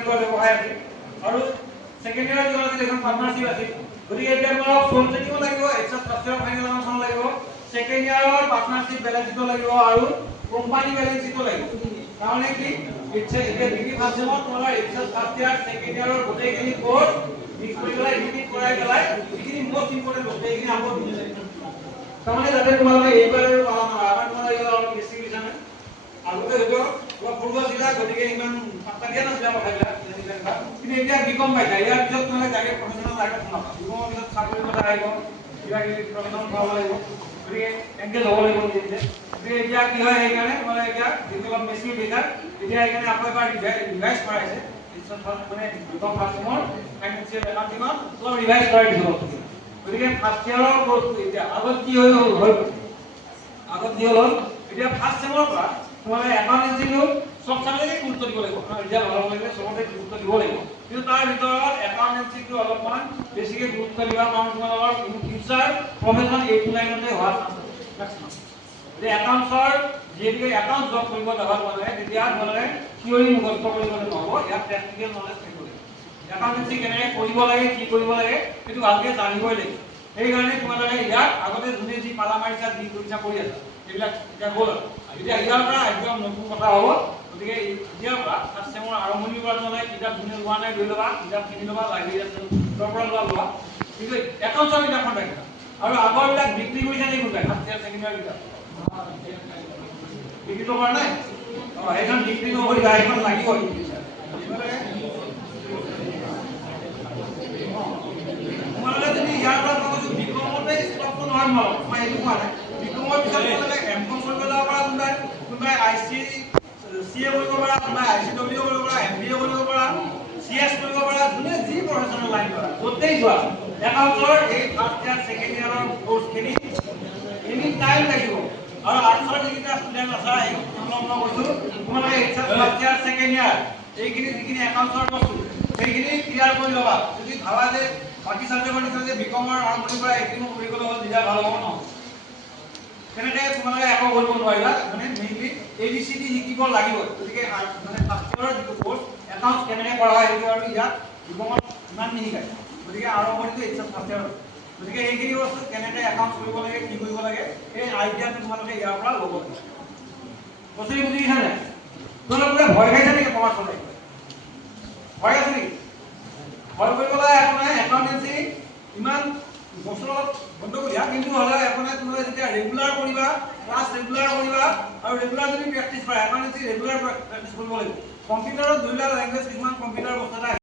বাণিজ্যৰ ব্যৱসায় আছিল আৰু সেকেন্ড ইয়াৰ যোৱা আছিল এখন পাৰ্টনাৰশ্বিপ আছিল গতিকে এতিয়া তোমাক ফোন থাকিব লাগিব এক্সেস ফাৰ্ষ্ট ইয়াৰ ফাইনেল এখন লাগিব সেকেন্ড ইয়াৰৰ পাৰ্টনাৰশ্বিপ বেলেঞ্চ শিট লাগিব আৰু কোম্পানী বেলেঞ্চ শিট লাগিব কাৰণ কি এতিয়া ডিগ্ৰী ফাৰ্ষ্ট ইয়াৰত তোমাৰ এক্সেস ফাৰ্ষ্ট ইয়াৰ সেকেন্ড ইয়াৰৰ গোটেইখিনি কোৰ্স মিক্স কৰি পেলাই এডিট কৰাই পেলাই যিখিনি মোস্ট ইম্পৰ্টেন্ট বস্তু এইখিনি আপলোড দিছে তাৰমানে যাতে তোমালোকে এইবাৰ আবাৰ তোমালোকে অলপ বেছি বুজিছানে আগতে হয়তো অলপ পূৰ্ব জিলা গতিকে ইমান পাত্তা দিয়া নাছিলে কথাবিলাক কিন্তু এতিয়া বিকম পাইছা ইয়াৰ পিছত তোমালোকে ডাইৰেক্ট প্ৰফেচনেল লাইফত সোমাবা বিকমৰ পিছত চাকৰি কথা আহিব কিবা কিবি প্ৰফেচনেল পাব লাগিব গতিকে এংগেজ হ'ব লাগিব নিজে গতিকে এতিয়া কি হয় সেইকাৰণে তোমালোকে এতিয়া যিটো অলপ বেছি বেকাৰ এতিয়া সেইকাৰণে আকৌ এবাৰ ৰিভাইজ কৰাইছে মানে বিকম ফাৰ্ষ্ট চেমৰ ফাইনেন্সিয়েল একাউণ্টিঙত অলপ ৰিভাইজ কৰাই দিছোঁ গতিকে ফাৰ্ষ্ট ইয়াৰৰ কোৰ্সটো এতিয়া আগত কি হৈ আগত কি হ'ল এতিয়া ফাৰ্ষ্ট চেমৰ পৰা তোমালোকে একাউণ্টেন্সিটো সব চাবজেক্টে গুৰুত্ব দিব লাগিব ৰিজাল্ট ভাল হ'ব লাগিলে সবতে গুৰুত্ব দিব লাগিব কিন্তু তাৰ ভিতৰত একাউণ্টেন্সিটো অলপমান বেছিকৈ গুৰুত্ব দিবা কাৰণ তোমালোকৰ ফিউচাৰ প্ৰফেশ্যন এইটো লাইনতে হোৱাৰ চান্স আছে যে একাউণ্টছৰ যিহেতুকে একাউণ্ট জব কৰিব যাব তোমালোকে তেতিয়া তোমালোকে থিয়ৰি মুখস্থ কৰিবলৈ নহ'ব ইয়াত প্ৰেক্টিকেল নলেজ থাকিব লাগিব একাউণ্টেন্সি কেনেকৈ কৰিব লাগে কি কৰিব লাগে সেইটো ভালকৈ জানিবই লাগিব সেইকাৰণে তোমালোকে ইয়াত আগতে যোনে যি পালা মাৰিছা যি পৰীক্ষা কৰি আছা এইবিলাক এতিয়া হ'ল এতিয়া ইয়াৰ পৰা একদম নতুন কথা হ'ব গতিকে ইয়াৰ পৰা ফাৰ্ষ্ট চেমৰ আৰম্ভণিৰ পৰা তোমালোকে কিতাপ যোনে লোৱা নাই লৈ ল'বা কিতাপ কিনি ল'বা লাইব্ৰেৰী আছে তাৰ পৰা লোৱা কিন্তু একাউণ্টছৰ কিতাপখন ৰাখিবা আৰু আগৰবিলাক বিক্ৰী কৰিছা নেকি কোনোবাই ফাৰ্ষ্ট ইয়াৰ ছেকেণ্ড ইয়াৰ কিতাপ বিক্ৰী কৰা নাই সেইখন বিক্ৰী নকৰিবা সেইখন লাগিব তোমালোকে যদি ইয়াৰ পৰা কৈছোঁ বিকমতে ষ্টকটো নহয় মই এইটো কোৱা নাই বিকমৰ পিছত তোমালোকে এমকম কৰিব যাব পৰা কোনোবাই ICA কৰিব পৰা কোনোবাই ICW কৰিব পৰা MBA কৰিব পৰা CS কৰিব পৰা যোনে যি প্ৰফেচনেল লাইন কৰা য'তেই যোৱা একাউণ্টৰ এই ফাৰ্ষ্ট ইয়াৰ ছেকেণ্ড ইয়াৰৰ কোৰ্সখিনি এনি টাইম লাগিব আৰু আৰ্টছৰ যিকেইটা ষ্টুডেণ্ট আছা মই কৈছোঁ তোমালোকে ফাৰ্ষ্ট ইয়াৰ ছেকেণ্ড ইয়াৰ এইখিনি যিখিনি একাউণ্টৰ বস্তু সেইখিনি ক্লিয়াৰ কৰি ল'বা যদি ভাবা যে বাকি সাবজেক্টৰ নিচিনা যে বিকমৰ আৰম্ভণিৰ পৰা এইখিনি কৰি গ'লে হ'ল তেতিয়া ভাল হ'ব ন তেনেকৈ তোমালোকে একো কৰিব নোৱাৰিবা মানে মেইনলি ABCD শিকিব লাগিব গতিকে মানে ফাৰ্ষ্ট ইয়াৰৰ যিটো কোৰ্স একাউণ্টছ কেনেকৈ কৰা হয় সেইটো আৰু ইয়াত বিকমত ইমান নিশিকায় গতিকে আৰম্ভণিটো এক্সেছ ফাৰ্ষ্ট ইয়াৰ গতিকে এইখিনি বস্তু কেনেকৈ একাউণ্টছ কৰিব লাগে কি কৰিব লাগে এই আইডিয়াটো তোমালোকে ইয়াৰ পৰা ল'ব লাগিব বস্তুটো বুজিছা নাই তোমালোকে ভয় খাইছা নেকি কমাৰ্চলৈ ভয় আছে নেকি ভয় কৰিবলৈ আপোনাৰ একাউণ্টেন্সি ইমান বছৰত গণ্ডগোলীয়া কিন্তু হ'লে আপোনাৰ তোমালোকে যেতিয়া ৰেগুলাৰ কৰিবা ক্লাছ ৰেগুলাৰ কৰিবা আৰু ৰেগুলাৰ যদি প্ৰেক্টিছ কৰা একাউণ্টেন্সি ৰেগুলাৰ প্ৰেক্টিছ কৰিব লাগিব কম্পিউটাৰত দুইটা লেংগুৱেজ